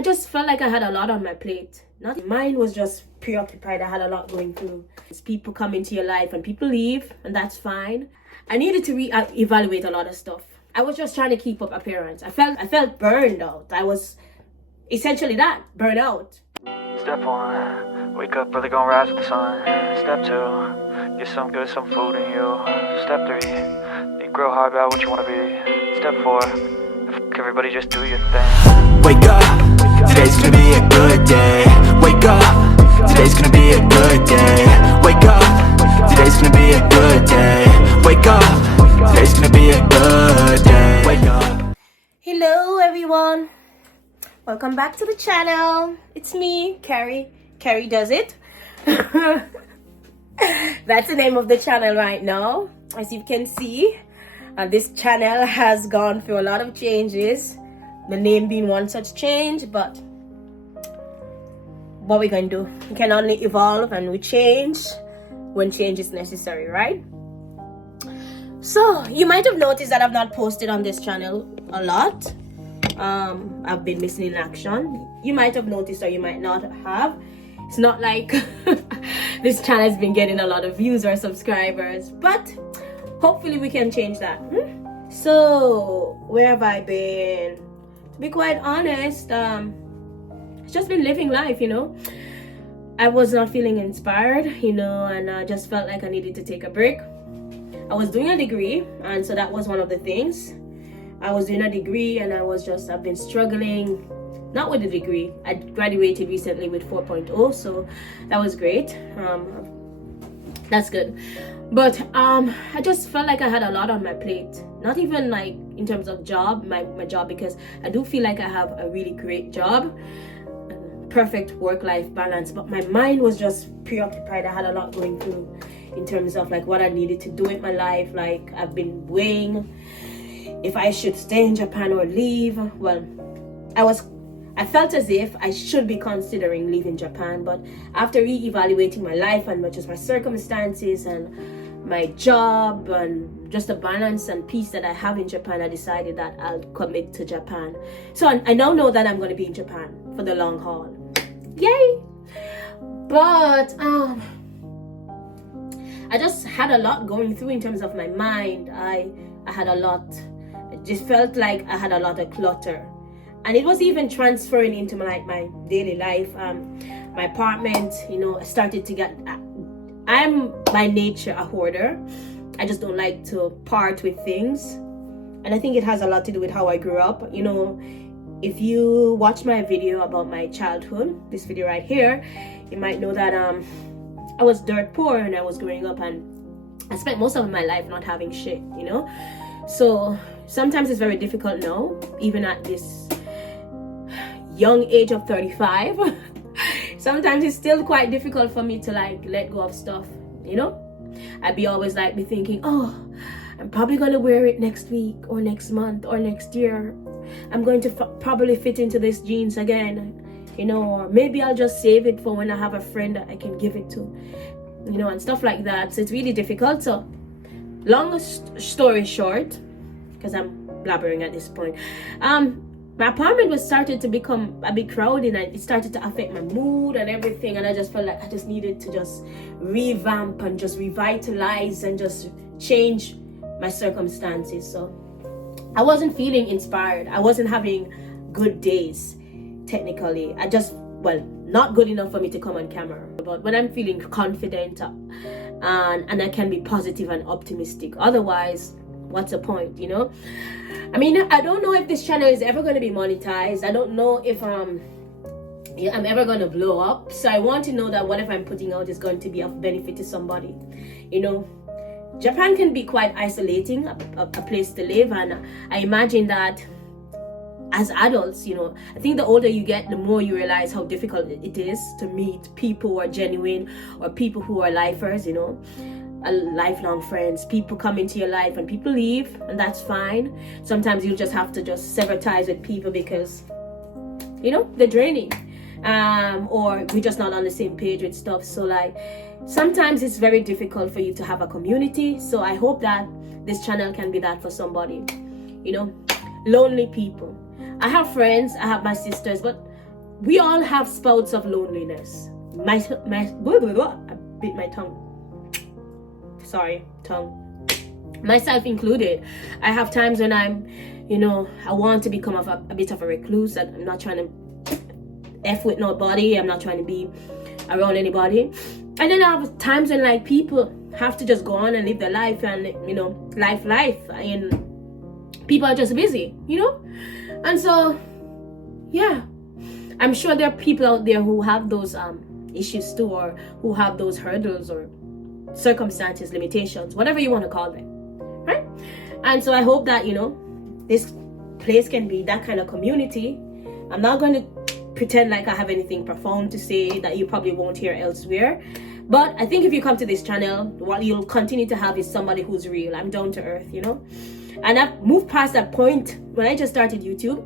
I just felt like I had a lot on my plate. Not mine was just preoccupied. I had a lot going through. People come into your life and people leave, and that's fine. I needed to evaluate a lot of stuff. I was just trying to keep up appearance. I felt burned out. I was essentially that, burned out. Step 1, wake up early, gonna rise with the sun. Step 2, get some good, some food in you. Step 3, think real hard about what you wanna be. Step 4, everybody just do your thing. Wake up, today's gonna be a good day. Wake up, today's gonna be a good day. Wake up, today's gonna be a good day. Wake up, today's gonna be a good day. Wake up. Hello everyone, welcome back to the channel. It's me, Carrie Does It. That's the name of the channel right now. As you can see, this channel has gone through a lot of changes, the name being one such change, but what we're going to do, we can only evolve and we change when change is necessary, right? So you might have noticed that I've not posted on this channel a lot. I've been missing in action. You might have noticed or you might not have. It's not like this channel has been getting a lot of views or subscribers, but hopefully we can change that. So where have I been? To be quite honest, it's just been living life, I was not feeling inspired, and I just felt like I needed to take a break. I was doing a degree, and so that was one of the things. I was doing a degree and I've been struggling, not with the degree. I graduated recently with 4.0, so that was great. That's good. But I just felt like I had a lot on my plate. Not even like in terms of job, my job, because I do feel like I have a really great job, perfect work-life balance, but my mind was just preoccupied. I had a lot going through in terms of like what I needed to do in my life. Like I've been weighing if I should stay in Japan or leave. Well, I felt as if I should be considering leaving Japan, but after re-evaluating my life and just my circumstances and my job and just the balance and peace that I have in Japan, I decided that I'll commit to Japan. So I now know that I'm going to be in Japan for the long haul. Yay! But I just had a lot going through in terms of my mind. I had a lot. It just felt like I had a lot of clutter, and it was even transferring into my daily life. My apartment, I started to get. I'm by nature a hoarder. I just don't like to part with things, and I think it has a lot to do with how I grew up. If you watch my video about my childhood, this video right here, you might know that I was dirt poor and I was growing up, and I spent most of my life not having shit, So sometimes it's very difficult now, even at this young age of 35. Sometimes it's still quite difficult for me to like let go of stuff, I'd be always like be thinking, oh, I'm probably going to wear it next week or next month or next year. I'm going to probably fit into this jeans again, or maybe I'll just save it for when I have a friend that I can give it to, and stuff like that. So it's really difficult. So long story short, because I'm blabbering at this point, my apartment was started to become a bit crowded, and it started to affect my mood and everything, and I just felt like I just needed to just revamp and just revitalize and just change my circumstances. So I wasn't feeling inspired. I wasn't having good days, technically. Not good enough for me to come on camera. But when I'm feeling confident and I can be positive and optimistic, otherwise, what's the point, I mean, I don't know if this channel is ever going to be monetized. I don't know if I'm ever going to blow up. So I want to know that whatever I'm putting out is going to be of benefit to somebody, Japan can be quite isolating, a place to live, and I imagine that as adults, I think the older you get, the more you realize how difficult it is to meet people who are genuine or people who are lifers, lifelong friends. People come into your life and people leave, and that's fine. Sometimes you just have to just sever ties with people because, they're draining, or we're just not on the same page with stuff. So like, sometimes it's very difficult for you to have a community. So I hope that this channel can be that for somebody, lonely people. I have friends, I have my sisters, but we all have spouts of loneliness. I bit my tongue. Sorry, tongue. Myself included. I have times when I'm, I want to become a bit of a recluse, and I'm not trying to F with nobody. I'm not trying to be around anybody. And then I have times when like people have to just go on and live their life, and life, and people are just busy, and so yeah, I'm sure there are people out there who have those issues too, or who have those hurdles or circumstances, limitations, whatever you want to call them, right? And so I hope that this place can be that kind of community. I'm not going to pretend like I have anything profound to say that you probably won't hear elsewhere, but I think if you come to this channel, what you'll continue to have is somebody who's real. I'm down to earth, and I've moved past that point. When I just started YouTube,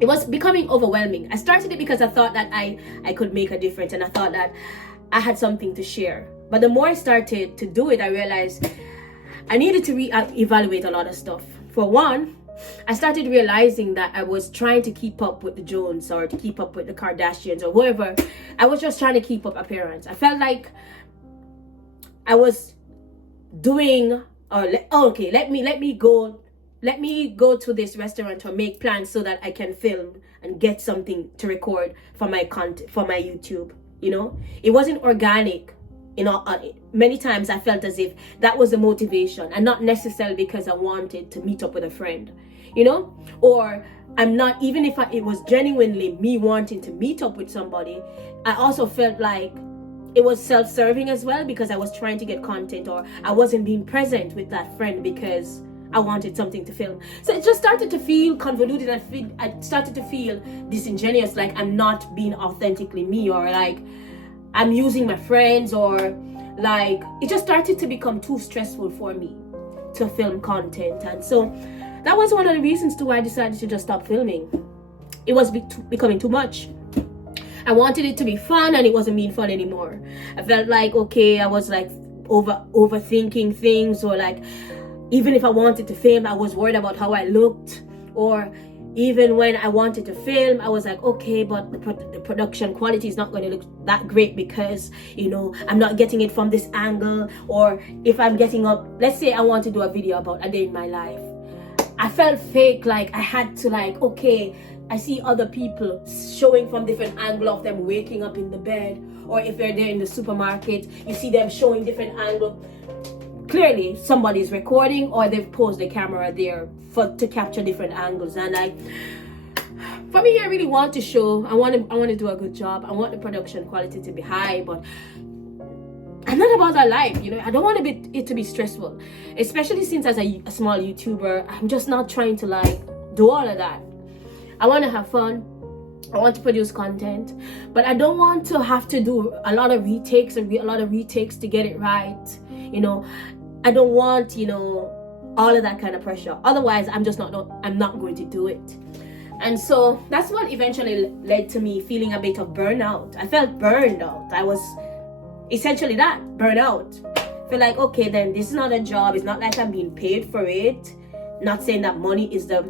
it was becoming overwhelming. I started it because I thought that I could make a difference, and I thought that I had something to share. But the more I started to do it, I realized I needed to evaluate a lot of stuff. For one, I started realizing that I was trying to keep up with the Jones, or to keep up with the Kardashians, or whoever. I was just trying to keep up appearance. I felt like I was doing, let me go to this restaurant or make plans so that I can film and get something to record for my content, for my YouTube. It wasn't organic. Many times I felt as if that was the motivation, and not necessarily because I wanted to meet up with a friend, or I'm not, even if it was genuinely me wanting to meet up with somebody, I also felt like it was self-serving as well, because I was trying to get content, or I wasn't being present with that friend because I wanted something to film. So it just started to feel convoluted. I started to feel disingenuous, like I'm not being authentically me, or like I'm using my friends, or like it just started to become too stressful for me to film content. And so that was one of the reasons to why I decided to just stop filming. It was becoming too much. I wanted it to be fun, and it wasn't being fun anymore. I felt like, okay, I was like overthinking things, or like even if I wanted to film, I was worried about how I looked, or even when I wanted to film, I was like, okay, but the production quality is not going to look that great because, I'm not getting it from this angle. Or if I'm getting up, let's say I want to do a video about a day in my life. I felt fake, like I had to okay, I see other people showing from different angle of them waking up in the bed, or if they're there in the supermarket, you see them showing different angle. Clearly somebody's recording, or they've posed the camera there to capture different angles. And for me, I really want to show, I want to do a good job. I want the production quality to be high, but I'm not about that life, I don't want it to be stressful, especially since as a small YouTuber, I'm just not trying to do all of that. I want to have fun. I want to produce content, but I don't want to have to do a lot of retakes to get it right. I don't want, all of that kind of pressure. Otherwise, I'm not going to do it. And so that's what eventually led to me feeling a bit of burnout. I felt burned out. I was essentially that, burnout. I feel like, okay, then this is not a job. It's not like I'm being paid for it. Not saying that money is the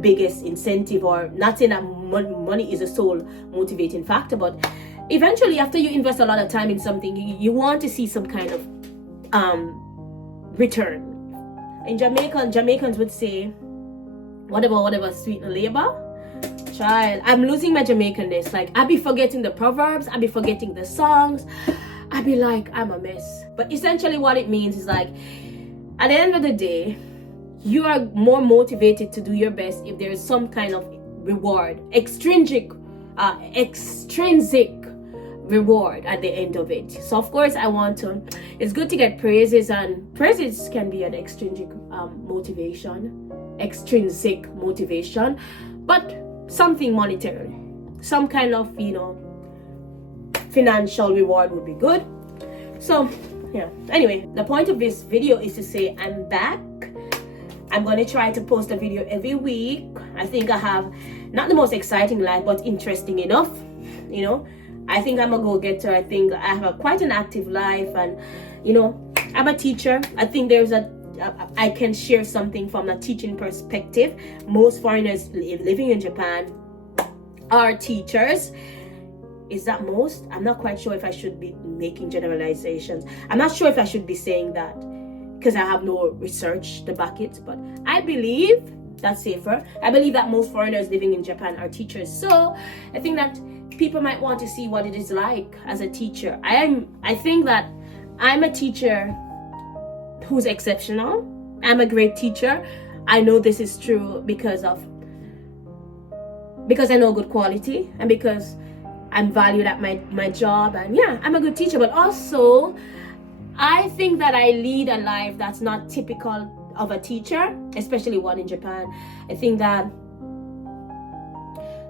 biggest incentive, or not saying that money is a sole motivating factor, but eventually after you invest a lot of time in something, you want to see some kind of return. In Jamaicans would say, whatever sweeten labor. Child, I'm losing my Jamaicanness. Like, I be forgetting the proverbs, I be forgetting the songs, I be like, I'm a mess. But essentially what it means is like, at the end of the day, you are more motivated to do your best if there is some kind of reward, extrinsic reward at the end of it. So of course it's good to get praises, and praises can be an extrinsic motivation, but something monetary, some kind of financial reward would be good. So yeah, anyway, the point of this video is to say I'm back. I'm going to try to post a video every week. I think I have not the most exciting life, but interesting enough. I think I'm a go-getter. I think I have quite an active life, and I'm a teacher. I think I can share something from a teaching perspective. Most foreigners living in Japan are teachers. Is that most? I'm not quite sure if I should be making generalizations. I'm not sure if I should be saying that because I have no research to back it, but I believe that's safer. I believe that most foreigners living in Japan are teachers. So I think that people might want to see what it is like as a teacher. I think that I'm a teacher who's exceptional. I'm a great teacher. I know this is true because I know good quality and because I'm valued at my job, and yeah, I'm a good teacher. But also I think that I lead a life that's not typical of a teacher, especially one in Japan. I think that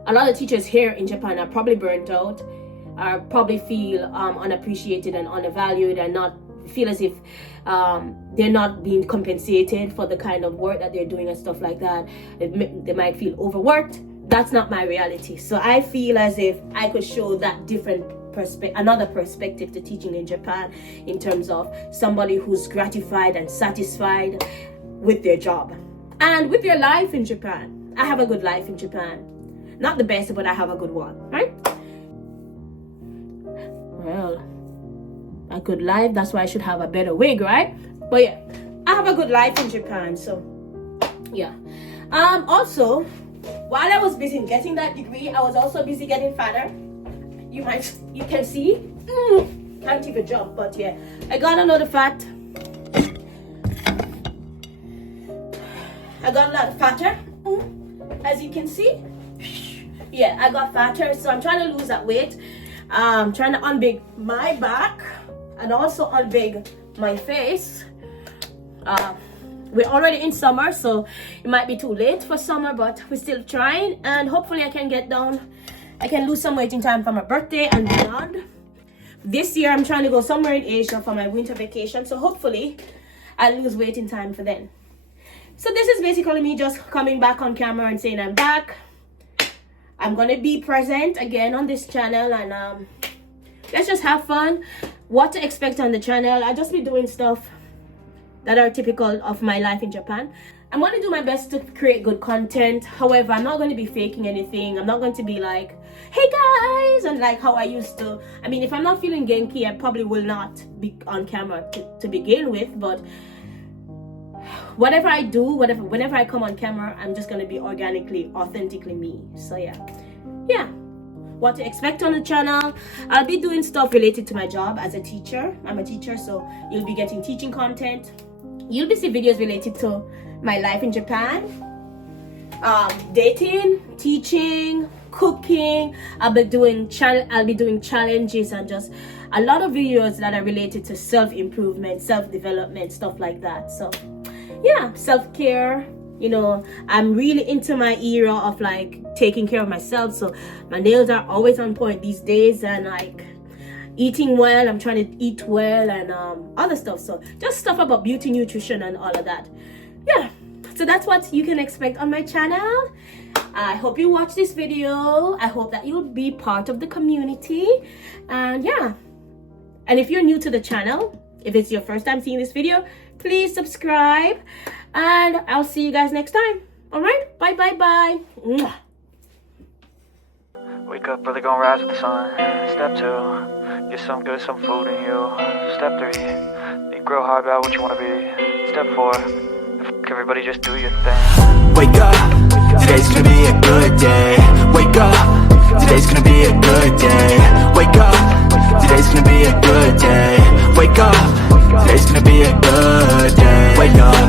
a lot of teachers here in Japan are probably burnt out, or probably feel unappreciated and undervalued, and not feel as if they're not being compensated for the kind of work that they're doing and stuff like that. They might feel overworked. That's not my reality. So I feel as if I could show that another perspective to teaching in Japan, in terms of somebody who's gratified and satisfied with their job and with their life in Japan. I have a good life in Japan. Not the best, but I have a good one, right? Well, a good life, that's why I should have a better wig, right? But yeah, I have a good life in Japan. So yeah. Also, while I was busy getting that degree, I was also busy getting fatter. You can see, can't even jump, but yeah, I got a lot of fat. I got a lot fatter, as you can see. Yeah, I got fatter, so I'm trying to lose that weight. I'm trying to unbig my back and also unbig my face. We're already in summer, so it might be too late for summer, but we're still trying, and hopefully I can lose some weight in time for my birthday and beyond. This year I'm trying to go somewhere in Asia for my winter vacation, so hopefully I'll lose weight in time for then. So this is basically me just coming back on camera and saying I'm back. I'm gonna be present again on this channel, and let's just have fun. What to expect on the channel? I'll just be doing stuff that are typical of my life in Japan. I'm going to do my best to create good content. However, I'm not going to be faking anything. I'm not going to be like, hey guys, and like how I used to. I mean, if I'm not feeling Genki, I probably will not be on camera to begin with. But whatever I do, whenever I come on camera, I'm just going to be organically, authentically me. So yeah. What to expect on the channel? I'll be doing stuff related to my job as a teacher. I'm a teacher, so you'll be getting teaching content. You'll be seeing videos related to my life in Japan, dating, teaching, cooking. I'll be doing challenges and just a lot of videos that are related to self-improvement, self-development, stuff like that. So yeah, self-care. You know, I'm really into my era of like taking care of myself, so my nails are always on point these days, and like eating well. I'm trying to eat well, and other stuff. So just stuff about beauty, nutrition, and all of that. Yeah, so that's what you can expect on my channel. I hope you watch this video. I hope that you'll be part of the community, and yeah, and if you're new to the channel, if it's your first time seeing this video, please subscribe, and I'll see you guys next time. All right, bye. Mwah. Wake up, brother, gonna rise with the sun. Step 2, get some food in you. Step 3, think real hard about what you wanna be. Step 4, everybody just do your thing. Wake up, today's gonna be a good day. Wake up, today's gonna be a good day. Wake up, today's gonna be a good day. Wake up, today's gonna be a good day. Wake up.